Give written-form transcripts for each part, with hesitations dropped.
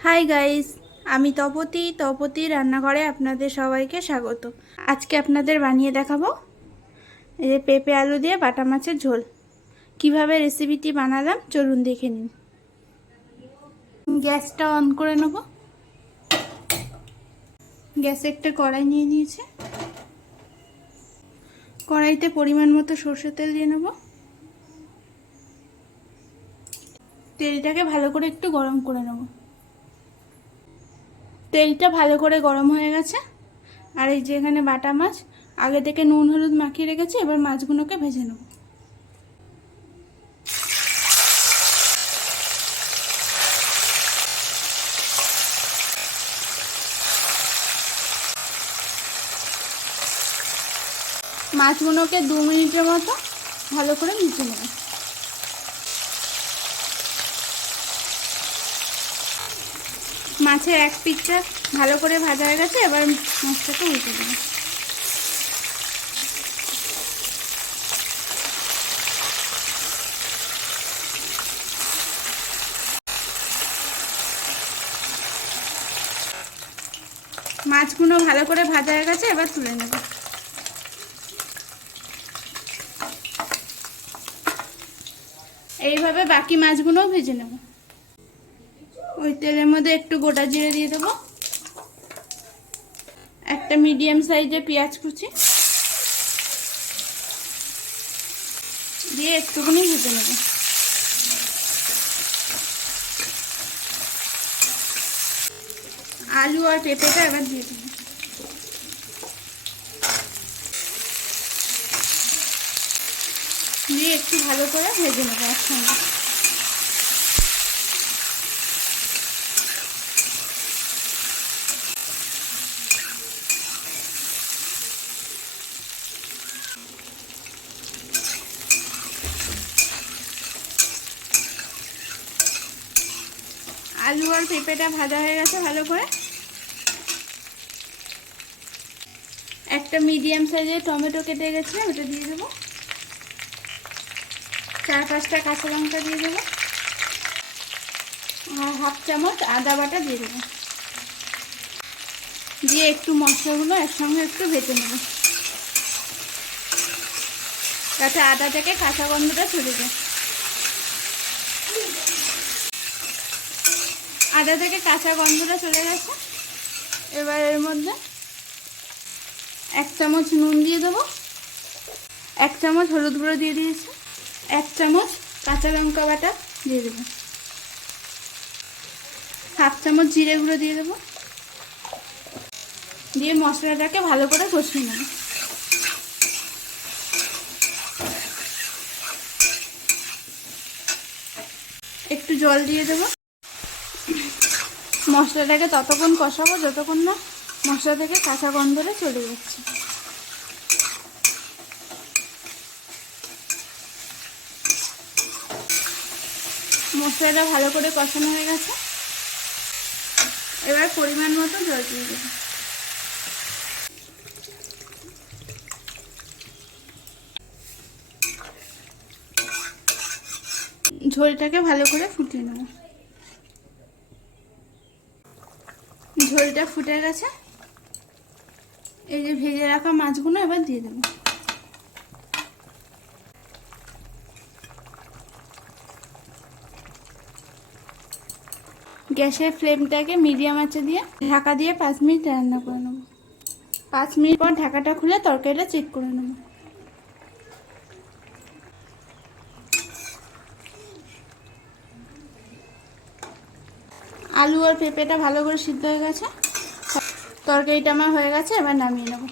Hi guys, আমি তপতি রান্নাঘরে আপনাদের সবাইকে স্বাগত। আজকে আপনাদের বানিয়ে দেখাবো এই যে পেঁপে আলু দিয়ে বাটা মাছের ঝোল। কিভাবে রেসিপিটি বানালাম চলুন দেখে নিন। গ্যাসটা অন করে নেব। গ্যাসে একটা কড়াই নিয়ে নিয়েছে। কড়াইতে পরিমাণ মতো সরষের তেল দিয়ে নেব। তেলটাকে ভালো করে একটু গরম করে নেব। তেলটা ভালো করে গরম হয়ে গেছে। আর এই যে এখানে বাটা মাছ আগে থেকে নুন হলুদ মাখিয়ে রেখেছি, এবার মাছগুলোকে ভেজে নেব। মাছগুলোকে 2 মিনিটের মতো ভালো করে ভেজে নেব। মাছের এক পিঠটা ভালো করে ভাজা হয়ে গেছে, এবার মাছটাকে উল্টে দেব। মাছগুলো ভালো করে ভাজা হয়ে গেছে, এবার তুলে নেব। এইভাবে বাকি মাছগুলোও ভেজে নেব। ওই তেলের মধ্যে একটু গোটা জিরে দিয়ে দেবো, একটা মিডিয়াম সাইজের পেঁয়াজ কুচি দিয়ে একটুখানি ভেজে নেব। আলু আর পেঁপেটা এবার দিয়ে দেবো। দিয়ে একটু ভালো করে ভেজে নেবো একসঙ্গে। আলু আর পেঁপেটা ভাজা হয়ে গেছে ভালো করে। একটা মিডিয়াম সাইজের টমেটো কেটে গেছে, ওটা দিয়ে দেবো। 4-5টা কাঁচা লঙ্কা দিয়ে দেবো, আর 1/2 চামচ আদা বাটা দিয়ে দেবো। দিয়ে একটু মশলাগুলো একসঙ্গে একটু ভেজে নেব, যাতে আদা থেকে কাঁচা গন্ধটা চলে যায়। আদা থেকে কাঁচা গন্ধটা চলে গেছে। এবার এর মধ্যে 1 চামচ নুন দিয়ে দেবো, 1 চামচ হলুদ গুঁড়ো দিয়ে দিয়েছি, 1 চামচ কাঁচা লঙ্কা বাটা দিয়ে দেবো, 1/2 চামচ জিরে গুঁড়ো দিয়ে দেবো। দিয়ে মশলাটাকে ভালো করে কষিয়ে নেব। একটু জল দিয়ে দেবো। মশলাটাকে ততক্ষণ কষাবো যতক্ষণ না মশলা থেকে কাঁচা গন্ধটা চলে যাচ্ছে। মশলাটা ভালো করে কষানো হয়ে গেছে, এবার পরিমাণ মতো জল দিয়ে দেবো। ঝোলটাকে ভালো করে ফুটিয়ে নেব। ঝোলটা ফুটে গেছে। এই যে ভেজে রাখা মাছগুলো এবার দিয়ে দেবো। গ্যাসের ফ্লেমটাকে মিডিয়াম আঁচে দিয়ে ঢাকা দিয়ে 5 মিনিট রান্না করে নেব। 5 মিনিট পর ঢাকাটা খুলে তরকারিটা চেক করে নেব। আলু আর পেঁপেটা ভালো করে সিদ্ধ হয়ে গেছে, তরকারিটা আমার হয়ে গেছে, এবার নামিয়ে নেব।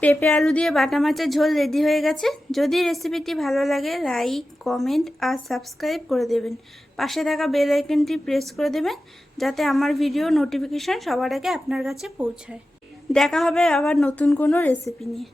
পেঁপে আলু দিয়ে বাটা মাছের ঝোল রেডি হয়ে গেছে। যদি রেসিপিটি ভালো লাগে লাইক কমেন্ট আর সাবস্ক্রাইব করে দেবেন। পাশে থাকা বেল আইকনটি প্রেস করে দেবেন, যাতে আমার ভিডিও নোটিফিকেশন সবার আগে আপনার কাছে পৌঁছায়। দেখা হবে আবার নতুন কোনো রেসিপি নিয়ে।